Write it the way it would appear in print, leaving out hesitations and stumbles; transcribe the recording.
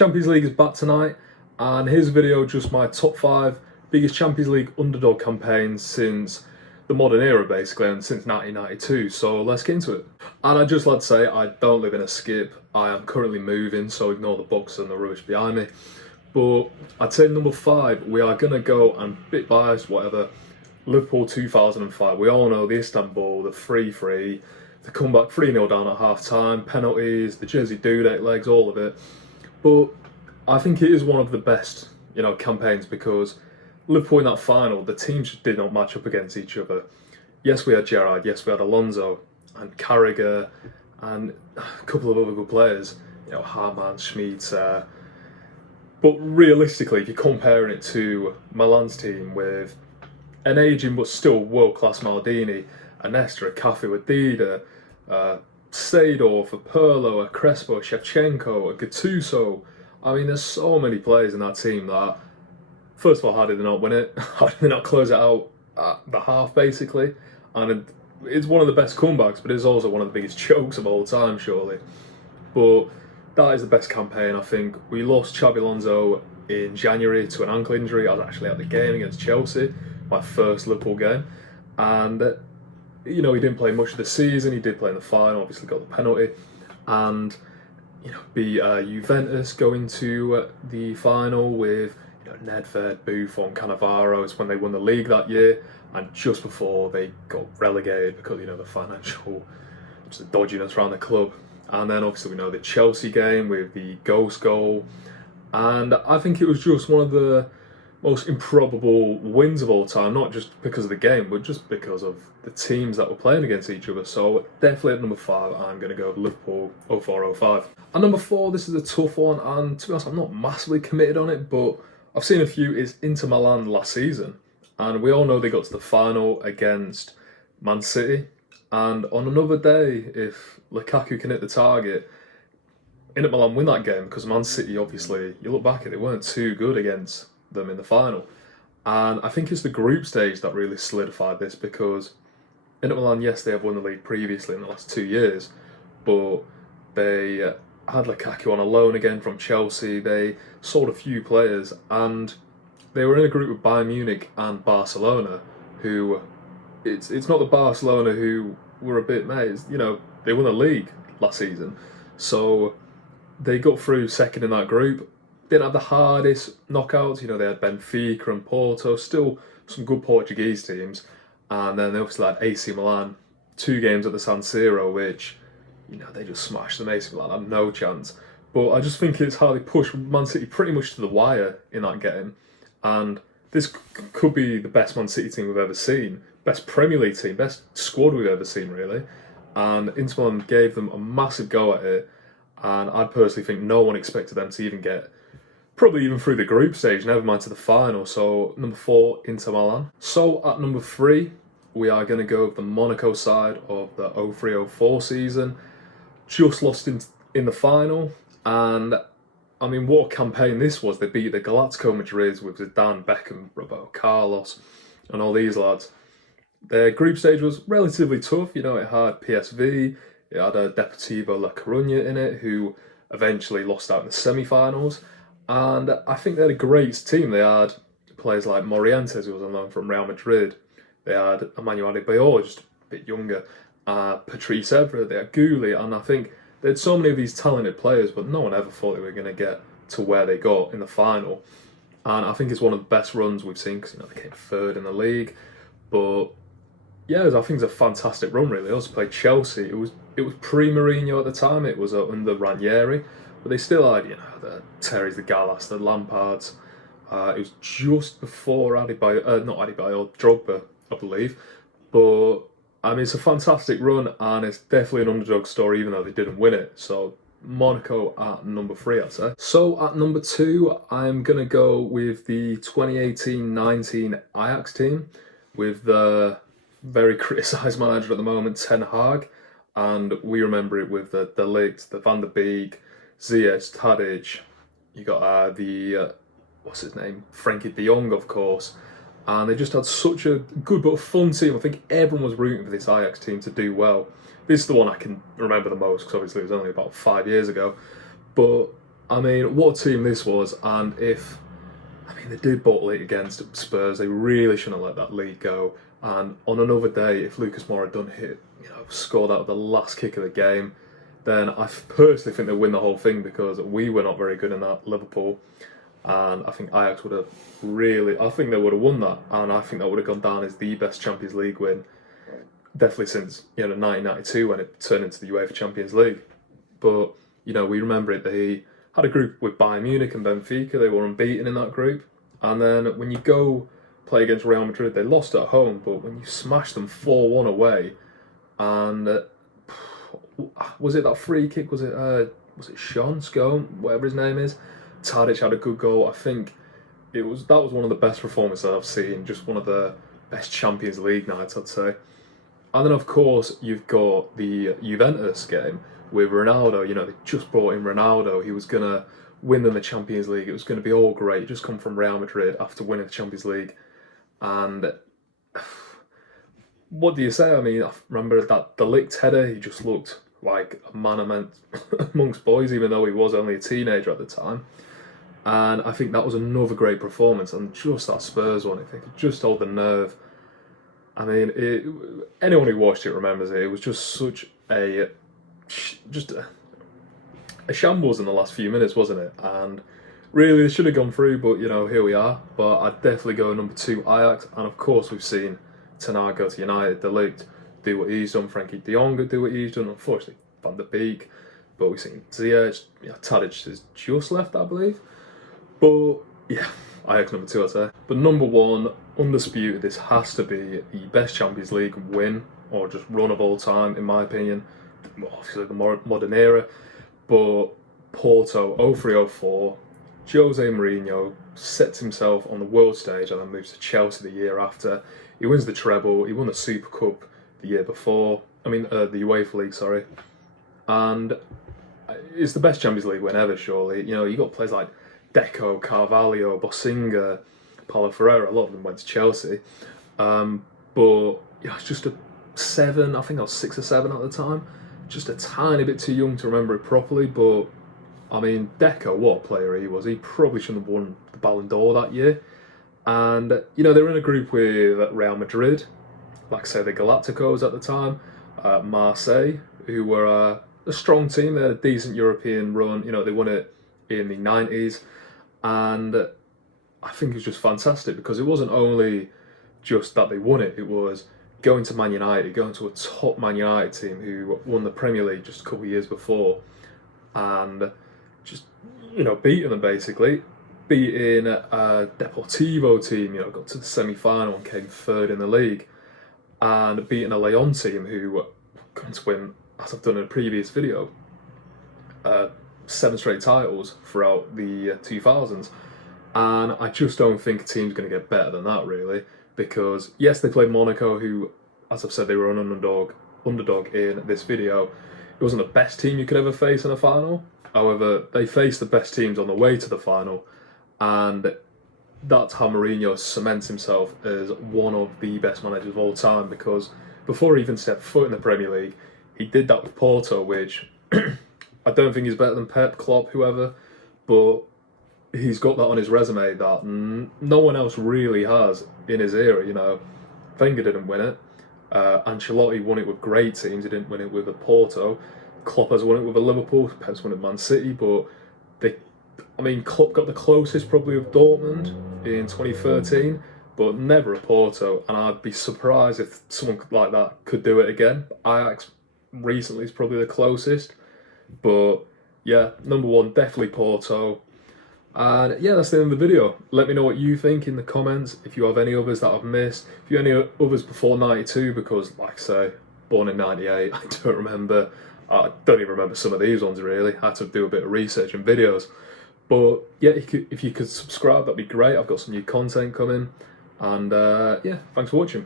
Champions League is back tonight, and here's a video just my top 5 biggest Champions League underdog campaigns since the modern era, basically, and since 1992. So let's get into it. And I'd just like to say, I don't live in a skip. I am currently moving, so ignore the books and the rubbish behind me. But I'd say number 5, we are going to go, and bit biased, whatever, Liverpool 2005. We all know the Istanbul, the 3-3, the comeback 3-0 down at half-time, penalties, the Jersey Dudek legs, all of it. But I think it is one of the best, campaigns, because Liverpool in that final, the teams just did not match up against each other. Yes, we had Gerrard, yes, we had Alonso and Carragher and a couple of other good players, Harman, Schmid. But realistically, if you're comparing it to Milan's team with an aging but still world-class Maldini, a Nesta, a Cafe with Dida, Seedorf, a Pirlo, a Crespo, a Shevchenko, a Gattuso. I mean, there's so many players in that team that, first of all, how did they not win it? How did they not close it out at the half, basically? And it's one of the best comebacks, but it's also one of the biggest chokes of all time, surely. But that is the best campaign, I think. We lost Xabi Alonso in January to an ankle injury. I was actually at the game against Chelsea, my first Liverpool game. And, he didn't play much of the season. He did play in the final, obviously got the penalty. And, beat Juventus going to the final with Nedved, Buffon, Cannavaro. It's when they won the league that year, and just before they got relegated because the financial just the dodginess around the club. And then obviously we know the Chelsea game with the ghost goal, and I think it was just one of the most improbable wins of all time, not just because of the game, but just because of the teams that were playing against each other. So definitely at number 5, I'm going to go with Liverpool 04-05. And number 4, this is a tough one, and to be honest, I'm not massively committed on it, but I've seen a few, is Inter Milan last season. And we all know they got to the final against Man City. And on another day, if Lukaku can hit the target, Inter Milan win that game, because Man City, obviously, you look back at it, they weren't too good against them in the final. And I think it's the group stage that really solidified this, because Inter Milan, yes, they have won the league previously in the last 2 years, but they had Lukaku on a loan again from Chelsea. They sold a few players, and they were in a group with Bayern Munich and Barcelona, who it's not the Barcelona who were a bit mates. They won the league last season, so they got through second in that group. Didn't have the hardest knockouts. They had Benfica and Porto, still some good Portuguese teams, and then they obviously had AC Milan, 2 games at the San Siro, which they just smashed them. AC Milan had no chance. But I just think it's how they pushed Man City pretty much to the wire in that game. And this could be the best Man City team we've ever seen. Best Premier League team, best squad we've ever seen, really. And Inter Milan gave them a massive go at it. And I personally think no one expected them to even get, probably even through the group stage, never mind to the final. So number 4, Inter Milan. So at number 3, we are going to go with the Monaco side of the 03-04 season. Just lost in the final, and I mean, what a campaign this was. They beat the Galactico Madrid with Zidane, Beckham, Roberto Carlos, and all these lads. Their group stage was relatively tough. It had PSV, it had Deportivo La Coruña in it, who eventually lost out in the semi-finals, and I think they had a great team. They had players like Morientes, who was on loan from Real Madrid. They had Emmanuel Adebayor, just a bit younger. Patrice Evra, they had Goulet, and I think they had so many of these talented players, but no one ever thought they were going to get to where they got in the final. And I think it's one of the best runs we've seen, because they came 3rd in the league. But yeah, I think it's a fantastic run, really. They also played Chelsea. It was pre-Mourinho at the time. It was under Ranieri, but they still had the Terrys, the Gallas, the Lampards. It was just before Drogba, I believe. But I mean, it's a fantastic run, and it's definitely an underdog story, even though they didn't win it. So Monaco at number 3, I'd say. So at number 2, I'm going to go with the 2018-19 Ajax team, with the very criticised manager at the moment, Ten Hag. And we remember it with the De Ligt, the Van der Beek, Ziyech, Tadic. You got what's his name? Frankie de Jong, of course. And they just had such a good but fun team. I think everyone was rooting for this Ajax team to do well. This is the one I can remember the most, because obviously it was only about 5 years ago. But I mean, what a team this was, and they did bottle it against Spurs. They really shouldn't have let that lead go. And on another day, if Lucas Moura done scored out of the last kick of the game, then I personally think they'll win the whole thing, because we were not very good in that, Liverpool. And I think Ajax would have I think they would have won that, and I think that would have gone down as the best Champions League win, definitely since 1992 when it turned into the UEFA Champions League. But we remember it. They had a group with Bayern Munich and Benfica. They were unbeaten in that group, and then when you go play against Real Madrid, they lost at home. But when you smash them 4-1 away, and was it that free kick? Was it Sean Scone, whatever his name is? Tadic had a good goal. I think that was one of the best performances I've seen. Just one of the best Champions League nights, I'd say. And then of course you've got the Juventus game with Ronaldo. They just brought in Ronaldo. He was gonna win them the Champions League. It was gonna be all great. Just come from Real Madrid after winning the Champions League, and what do you say? I mean, I remember that De Ligt header. He just looked like a man amongst boys, even though he was only a teenager at the time. And I think that was another great performance. And just that Spurs one, if they could just hold the nerve. I mean, anyone who watched it remembers it. It was just such a shambles in the last few minutes, wasn't it? And really, they should have gone through, but here we are. But I'd definitely go number 2, Ajax. And of course, we've seen Ten go to United, De Ligt do what he's done, Frankie de Jong do what he's done. Unfortunately, Van der Beek, but we've seen Ziyech, Tadic has just left, I believe. But yeah, Ajax number 2, I'd say. But number 1, undisputed, this has to be the best Champions League win or just run of all time, in my opinion. Obviously, the modern era. But Porto 03-04, Jose Mourinho sets himself on the world stage and then moves to Chelsea the year after. He wins the treble. He won the Super Cup the year before. The UEFA League, sorry. And it's the best Champions League win ever, surely. You got players like Deco, Carvalho, Bosinga, Paulo Ferreira. A lot of them went to Chelsea. But it's just a 7. I think I was 6 or 7 at the time. Just a tiny bit too young to remember it properly. But I mean, Deco, what a player he was. He probably shouldn't have won the Ballon d'Or that year. And they were in a group with Real Madrid, like say the Galacticos at the time, Marseille, who were a strong team. They had a decent European run. They won it in the 90s, and I think it was just fantastic, because it wasn't only just that they won it. It was going to Man United, going to a top Man United team who won the Premier League just a couple of years before, and just beating them basically. Beating a Deportivo team, got to the semi-final and came 3rd in the league, and beating a Lyon team who were going to win, as I've done in a previous video, 7 straight titles throughout the 2000s. And I just don't think a team's going to get better than that, really, because yes, they played Monaco, who, as I've said, they were an underdog in this video. It wasn't the best team you could ever face in a final. However, they faced the best teams on the way to the final. And that's how Mourinho cements himself as one of the best managers of all time, because before he even stepped foot in the Premier League, he did that with Porto, which I don't think he's better than Pep, Klopp, whoever, but he's got that on his resume that no one else really has in his era. Wenger didn't win it. Ancelotti won it with great teams. He didn't win it with a Porto. Klopp has won it with a Liverpool. Pep's won it with Man City, but Klopp got the closest probably with Dortmund in 2013, but never a Porto, and I'd be surprised if someone like that could do it again. Ajax recently is probably the closest, but yeah, number 1, definitely Porto. And yeah, that's the end of the video. Let me know what you think in the comments, if you have any others that I've missed, if you have any others before 92, because like I say, born in 98, I don't remember. I don't even remember some of these ones really. I had to do a bit of research and videos. But yeah, if you could subscribe, that'd be great. I've got some new content coming. And yeah, thanks for watching.